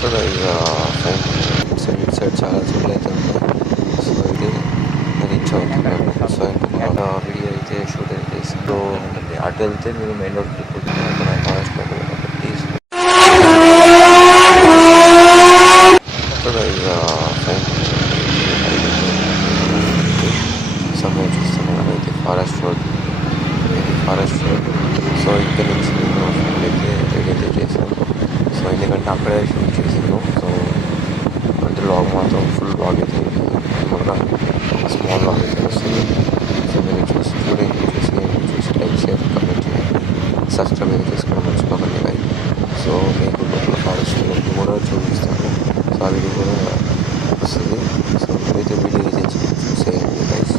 ఇక్కడ ఫైన్ ఇటు సైడ్ చాలా చెట్లు అయితే ఉన్నాయి. సో ఇది రీచ్ అవుతున్నాను. సో ఇంకా వీడియో అయితే షూట్ అయితే చేస్తాను. సో అటు వెళ్తే మీరు మెయిన్ రోడ్కి పోతుంది అక్కడ ఫారెస్ట్ లోపల కాబట్టి ఇక్కడ ఫైన్ సమయం చూస్తున్నాను. అయితే ఫారెస్ట్ రోడ్, ఇది ఫారెస్ట్ రోడ్. సో ఇక్కడ నుంచి నేను అయితే ఏదైతే చేశాను. సో ఎందుకంటే అక్కడే షూట్ చేశాను. సో అంటే లాగ్ మాత్రం ఫుల్ లాగ్ అయితే మళ్ళీ స్మాల్ లాగ్ అయితే వస్తుంది. సో మీరు చూసి లైక్ షేర్ కమెంట్ చేయండి, సబ్స్క్రైబ్ అయితే చేసుకోవడం మర్చిపోకండి గైస్. సో మీకు లోపల ఫారెస్ట్ కూడా చూపిస్తాను. సో ఆ వీడియో కూడా వస్తుంది. సో మీరైతే వీడియో అయితే చూసేయండి గైస్.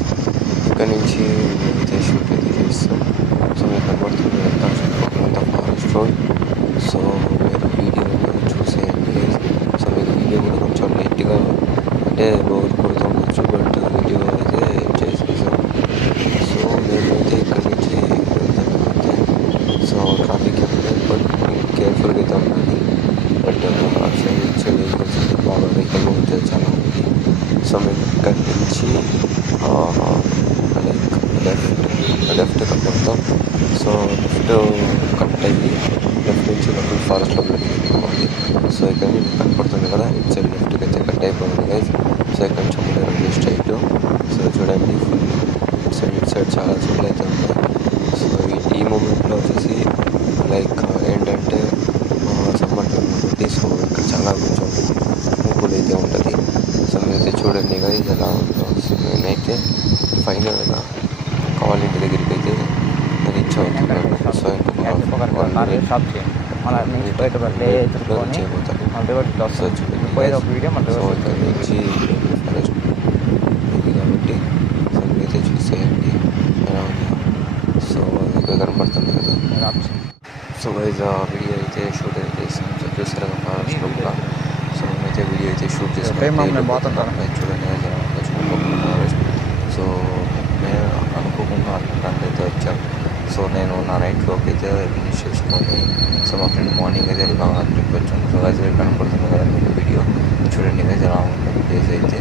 ఇక్కడ నుంచి అయితే షూట్ అయితే చేస్తాం. సో మీకు కనబడుతుంది అంతా ఫారెస్ట్ రోడ్. సో మీరు వీడియో చూసేయండి. సో మీకు వీడియో కూడా కొంచెం లైట్గా అంటే బోర్ కొడుతూ ఉండొచ్చు, బట్ వీడియో అయితే చేసేసాం. సో మేమైతే ఇక్కడ నుంచి వెళ్తామంటే సో ట్రాఫిక్ ఏమైనా బట్ కేర్ఫుల్గా అయితే ఉండాలి. బట్ అక్షయ వెహికల్స్ బాగా వెహికల్ ఉంటుంది చాలా ఉంది. సో మేము ఇక్కడ నుంచి లైక్ లెఫ్ట్ కట్టేస్తాం. సో లెఫ్ట్ కట్ అయ్యి లెఫ్ట్ నుంచి లోపల ఫారెస్ట్ లోపలికి వెళ్ళిపోవాలి. సో ఇక్కడ మీకు కనపడుతుంది కదా, ఇటు సైడ్ లెఫ్ట్కి అయితే కట్ అయిపోయింది గైస్. సో ఇక్కడ నుంచి ముందు స్ట్రైట్. సో చూడండి ఫుల్ ఇటు సైడ్ చాలా చెట్లు అయితే ఉన్నాయి. సో ఈ మూమెంట్లో వచ్చేసి లైక్ ఏంటంటే సమ్మర్ టైం కాబట్టి సో ఇక్కడ చాలా కొంచెం కూల్ అయితే ఉంటుంది. సో మీరైతే చూడండి గైస్ ఎలా ఉందో. సో నేనైతే ఫైనల్గా కావాలింటి దగ్గరికి అయితే రీచ్ అవుతున్నాను. సో ఇక్కడ నుంచి ఇది కాబట్టి సో మీరైతే చూసేయండి ఎలా ఉందో. సో ఇక్కడ కనపడుతుంది కదా. సో గైస్ వీడియో అయితే షూట్ అయితే చేస్తాను. సో చూసారు ఫారెస్ట్ లోపల. సో మేమైతే వీడియో అయితే షూట్ చేసుకుంటాను. చూడండి ఫారెస్ట్. సో నేను అనుకోకుండా అనుకుంటాను అయితే వచ్చాం. సో నేను నా నైట్లోకి అయితే ఫినిష్ చేసుకొని సో మా ఫ్రెండ్ మార్నింగ్ అయితే బాగా ట్రిప్ వచ్చాను. సో గైస్ కనపడుతుంది కదా మీకు వీడియో చూడండి గైస్ ఎలా ఉంటుంది. ప్లేస్ అయితే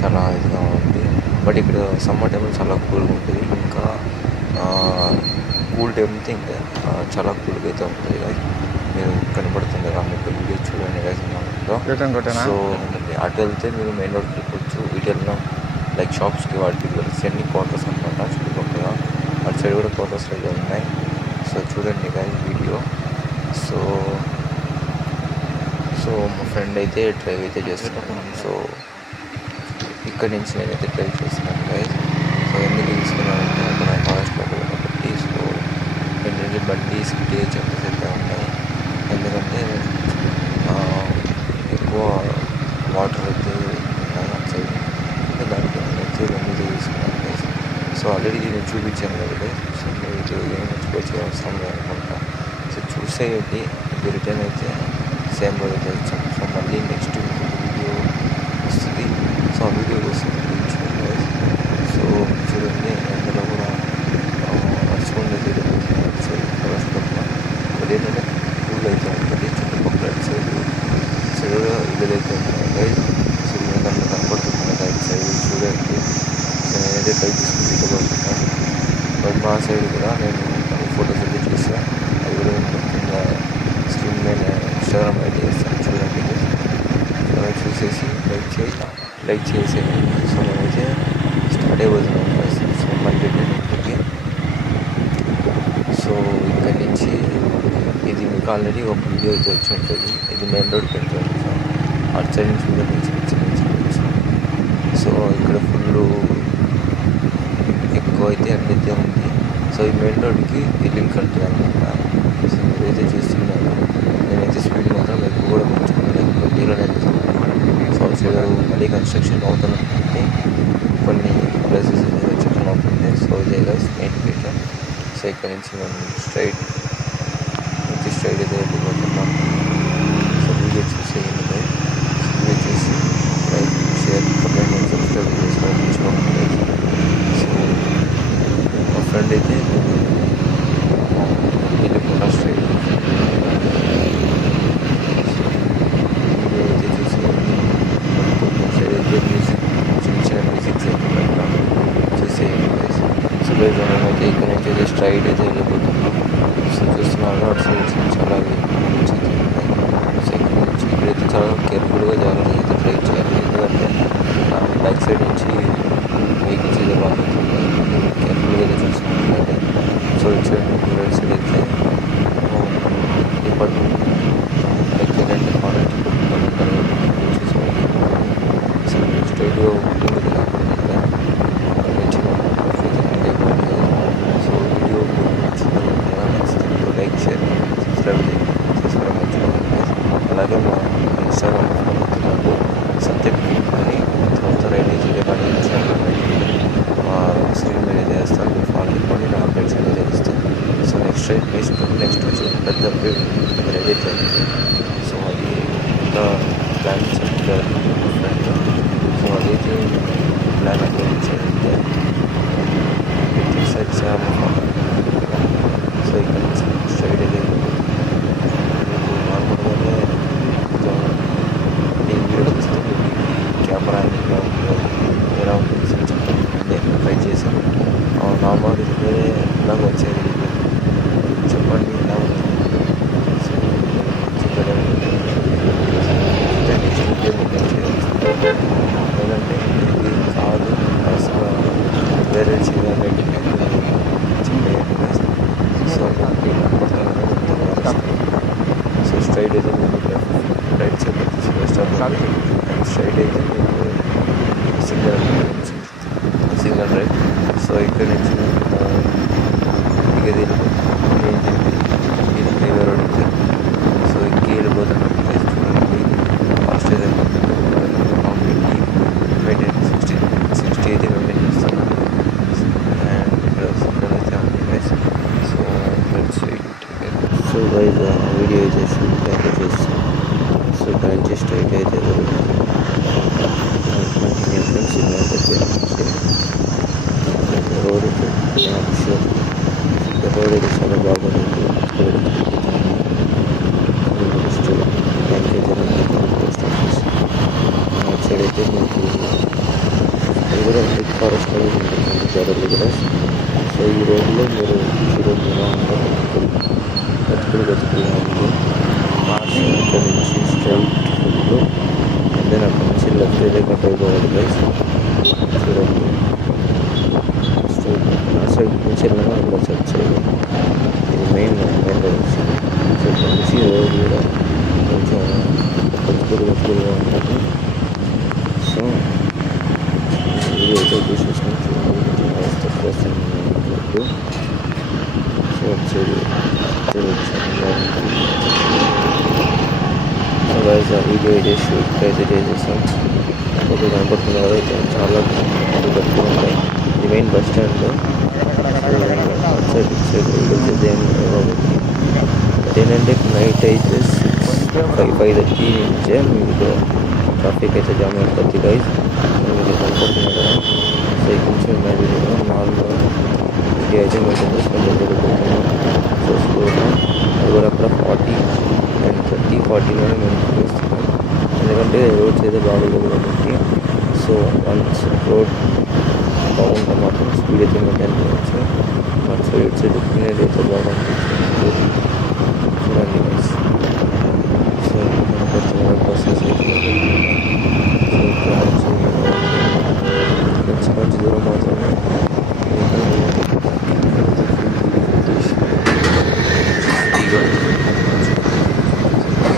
చాలా ఇదిగా ఉంది. బట్ ఇక్కడ సమ్మర్ టైంలో చాలా కూల్గా ఉంటుంది. ఇంకా కూల్ టైం అయితే ఇంకా చాలా కూల్గా అయితే ఉంటుంది గైస్. మీరు కనపడుతుంది కదా మీకు వీడియో చూడండి గైస్. సో అటు వెళ్తే మీరు మెయిన్ రోడ్కి వెళ్ళిపోవచ్చు. ఇటు వెళ్ళినాం లైక్ షాప్స్కి వాటికి కలిసి అన్ని క్వార్టర్స్ అనమాట చుట్టుపక్కల. అటు సైడ్ కూడా క్వార్టర్స్ అయితే ఉన్నాయి. సో చూడండి గైస్ వీడియో. సో సో మా ఫ్రెండ్ అయితే డ్రైవ్ అయితే చేస్తున్నాను. సో ఇక్కడ నుంచి నేనైతే డ్రైవ్ చేస్తున్నాను గైస్. సో ఎందుకు తీసుకున్నానంటే అక్కడ ఫారెస్ట్ లోపల కాబట్టి సో ఏంటంటే బండి స్కిడ్ ఛాన్సెస్ అయితే ఉన్నాయి. ఎందుకంటే ఎక్కువ వాటర్ అయితే ఉన్నాయి అటు సైడ్. దానికి అయితే ఇవన్నీ తీసుకున్నాను గైస్. సో ఆల్రెడీ నేను చూపించాను కదా. సో మీరు ఏం మర్చిపోవచ్చు అవసరం లేదనుకుంటా. సో చూసేయండి. ఇది రిటర్న్ అయితే సేమ్ రోజు అయితే వచ్చాను. సో మళ్ళీ నెక్స్ట్ వీడియో వస్తుంది. సో ఆ వీడియో వస్తుంది చూడండి. సో చూడండి అందులో కూడా నడుచుకుంటే ఫారెస్ట్ లోపల అదేంటంటే కూల్ అయితే ఉంటుంది. చుట్టుపక్కల సైడ్ ఇల్లు అయితే ఉన్నాయి గైస్. సో దాంట్లో కనపడుతుంది కదా ఇటు సైడ్ చూడండి. సో నేనైతే బైక్ తీసుకుని ఇటుపోతున్నాను. బట్ మా సైడ్ కూడా నేను ఫొటోస్ అయితే చూసాను. అది కూడా నేను కింద స్క్రీన్ మీద ఇన్స్టాగ్రామ్ అయితే చేస్తాను చూడండి. సో చూసేసి లైక్ చేసేది. సో నేనైతే స్టార్ట్ అయిపోతున్నాను. సో మళ్ళీ ఇంటికి. సో ఇక్కడ నుంచి ఇది మీకు ఆల్రెడీ ఒక వీడియో అయితే వచ్చి ఉంటుంది. ఇది మెయిన్ రోడ్కి వెళ్తుంది. సో అటు సైడ్ నుంచి కూడా సో ఇక్కడ ఫుల్ ఎక్కువ అయితే అట్లయితే ఉంది. సో ఈ మెయిన్ రోడ్కి లింక్ ఉంటుంది అనమాట. సో మీరైతే చూస్తున్నారు. నేనైతే స్పీడ్ మాత్రం ఎక్కువ కూడా కొంచెం ట్వంటీలోనే వెళ్తున్నాను. సో మళ్ళీ కన్స్ట్రక్షన్ అవుతున్నట్టు కొన్ని ప్లేసెస్ అయితే కన్స్ట్రక్షన్ అవుతుంది. సో ఇదే గైస్ మెయిన్ గేట్. సో ఇక్కడ నుంచి మనం స్ట్రైట్ అయితే వెళ్ళిపోతున్నాం. సో వీడియో చూసేయండి. వీడియో చూసి like share comment and subscribe చేసుకోవడం మర్చిపోకండి. సో మా ఫ్రెండ్ అయితే వెళ్ళిపోయినా స్ట్రైట్ ఇన్స్టాగ్రామ్ నాకు సత్యం అని తర్వాత రైడేజ్ కానీ ఇన్స్టాగ్రామ్ స్క్రీన్ మీద చేస్తాను. మీరు ఫాలో అయిపోండి, నా అప్డేట్స్ అనేది తెలుస్తాయి. సో నెక్స్ట్ వచ్చి పెద్ద అప్డేట్ రెడీ అవుతుంది. సో అది ఇంకా ప్లాన్ డిఫరెంట్. సో అదైతే ప్లాన్ అప్డేట్ చేయాలంటే సో ఇక్కడ నుంచి స్ట్రైట్ అయితే నార్మల్గానే నేను వీడియో చూస్తే కెమెరా ఎలా ఉంటుంది నేను ట్రై చేశాను. నార్మల్గా అయితే ఇలాగ వచ్చేది చెప్పండి ఎలా ఉంది. సో చెప్పండి నెక్స్ట్ వీడియో నేను చేయవచ్చు. లేదంటే ఇది కాదు అసలు వేరే చేయాలి సో స్ట్రైట్ అయితే మీకు రైట్ సైడ్ వచ్చేసి స్ట్రైట్ అయితే మీకు సింగల్ రైట్. సో ఇక్కడ నుంచి ఇక దీనికి రోడ్. సో ఇంకే వెళ్ళిపోతున్నాం చూడండి. ఫాస్ట్ అయితే కంప్లీట్లీ మెయింటైన్ 60 అయితే మెయింటైన్ చేస్తున్నాను. అండ్ ఇక్కడ అయితే so let's wait. So guys video అయితే షూట్ అయితే చేస్తాం. సో బ్రాంచ్ స్ట్రైట్ అయితే కంటిన్యూ ఫ్రెండ్స్. రోడ్ రోడ్ అయితే చాలా బాగుంది. నెక్స్ట్ బ్యాంక్ అయితే పోస్ట్ ఆఫీస్ అటు సైడ్ అయితే మీకు అది కూడా బిగ్ ఫారెస్ట్ అనేది ఉంటుంది జరగదు కూడా. సో ఈ రోడ్లో మీరు చూడండి ఎలా ఉందో బతుకులుగా ఉంది. మార్చ్ ఇక్కడ నుంచి స్ట్రైట్ ఫుల్ అండ్ దెన్ అక్కడ నుంచి లెఫ్ట్ అయితే కట్ అయిపోవాలి గైస్. చూడండి స్ట్రైట్ ఆ సైడ్ నుంచి వెళ్ళినా ఇక్కడ సెట్ చేయాలి. ఇది మెయిన్ రోడ్. సో ఇక్కడ నుంచి రోడ్ కూడా కొంచెం బతుకులుగా ఉంటుంది. సో ఇది అయితే చూసేసుకుని చూడండి తక్కువ వస్తుంది. సో వచ్చేది గైస్ ఆ వీడియో అయితే షూట్ అయితే చేసేసాం. ఓకే కనపడుతుంది కదా, అయితే చాలా తక్కువ ఉంటాయి. ఇది మెయిన్ బస్ స్టాండ్. సైడ్ వచ్చేది అదేంటంటే నైట్ అయితే 5:30 నుంచే మీకు ట్రాఫిక్ అయితే జామ్ అయిపోతుంది గైస్. మీకు కనపడుతుంది కదా. సో ఇక్కడ నుంచి ఉన్నది మాల్లో ఇది అయితే మెయింటైన్ చేసుకొని జరుగుతున్నాం. సో స్కూల్లో అది కూడా అక్కడ 40 and 30-40లోనే మెయింటైన్ చేస్తున్నాం. ఎందుకంటే రోడ్స్ అయితే బాగోలేదు కాబట్టి. సో వన్స్ రోడ్ బాగుంటే మాత్రం స్పీడ్ అయితే మెయింటైన్ చేయవచ్చు. మన సైడ్ తినేది అయితే బాగుంటుంది చూడండి గైస్. సో కనపడుతున్న బస్సెస్ అయితే కొంచెం దూరం మాత్రమే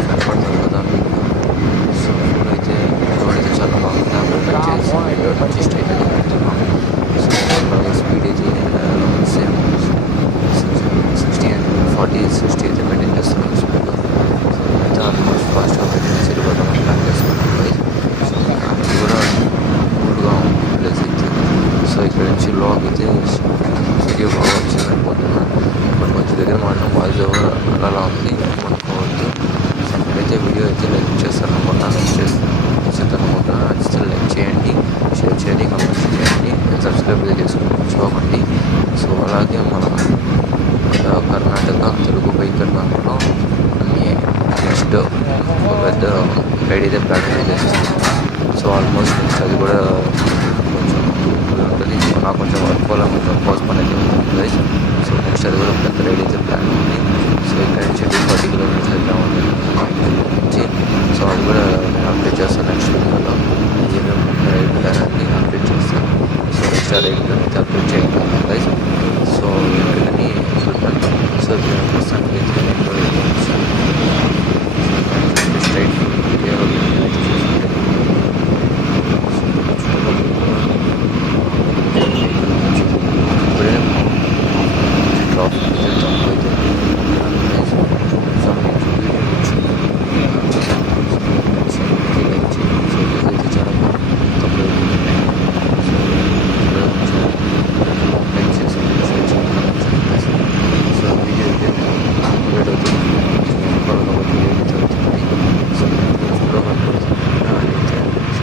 కనపడుతుంది కదా మీకు. సో అయితే రోడ్ అయితే చాలా బాగుంది. నుంచి స్ట్రైట్ అయితే పెడుతున్నాం. సో బాగా స్పీడ్ అయితే సేమ్ 60 and 40-60 అయితే మెయింటైన్ చేస్తున్నాం స్పీడ్లో. సో అయితే ఆల్మోస్ట్ ఫాస్ట్గా మెయింటైన్ వెళ్ళిపోతామని ప్లాన్ చేసుకుంటాం. సో అది కూడా గుడ్గా ఉంది ప్లేస్ అయితే. సో ఇక్కడ నుంచి లాగ్ అయితే వీడియో బాగా వచ్చింది అనుకుంటున్నాను. బట్ కొంచెం దగ్గర మాత్రం వాయిస్ ఓవర్ అలా ఉంది అనుకోవద్దు. అయితే వీడియో అయితే లైక్ చేస్తాను అనుకుంటున్నాను. నచ్చితే లైక్ చేయండి, షేర్ చేయండి, కామెంట్ చేయండి, సబ్స్క్రైబ్ చేసుకోండి మర్చిపోకండి. సో అలాగే మన కర్ణాటక తెలుగు బైకర్ దాంట్లో నెక్స్ట్ పెద్ద రైడ్ అయితే ప్లాన్ చేస్తున్నాను. సో ఆల్మోస్ట్ అది కూడా కొంచెం ఉంటుంది. నాకు కొంచెం వర్క్ వల్ల కొంచెం పోస్ట్పోన్ అయితే ఉంటుంది. సో నెక్స్ట్ అది కూడా పెద్ద రైడ్ అయితే ప్లాన్ ఉంది. సో ఇక్కడ నుంచి 40 కిలోమీటర్స్ అయితే ఉంటుంది నుంచి. సో అది కూడా నేను అప్డేట్ చేస్తాను నెక్స్ట్ వీడియోలో. ఏమేమి రైడ్ ప్లాన్ అని అప్డేట్ చేస్తాను. సో నెక్స్ట్ ఆ రైడ్ ప్లాన్ అయితే అప్డేట్ చేయగలను గైస్. సో ఇక్కడని చూద్దాం. సో ప్రస్తుతానికి స్ట్రైట్ ట్రాఫిక్ అయితే తక్కువ అయితే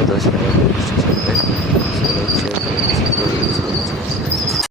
Santosh Nagar police station. So వచ్చేసి